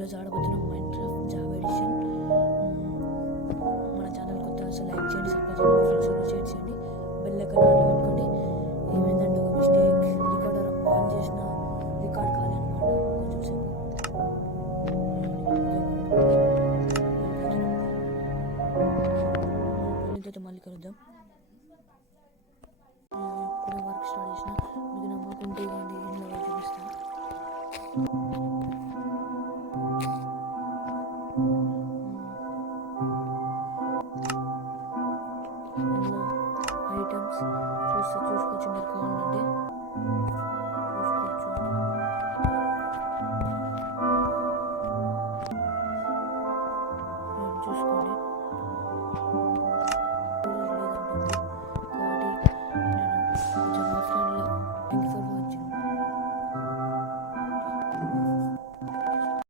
ఈరోజు ఆడబోతున్నాం Minecraft Java edition. మన channel కొత్త లైక్ చేయండి, సబ్స్క్రైబ్ చేయండి, ఫ్రెండ్స్ షేర్ చేయండి, బెల్ ఐకాన్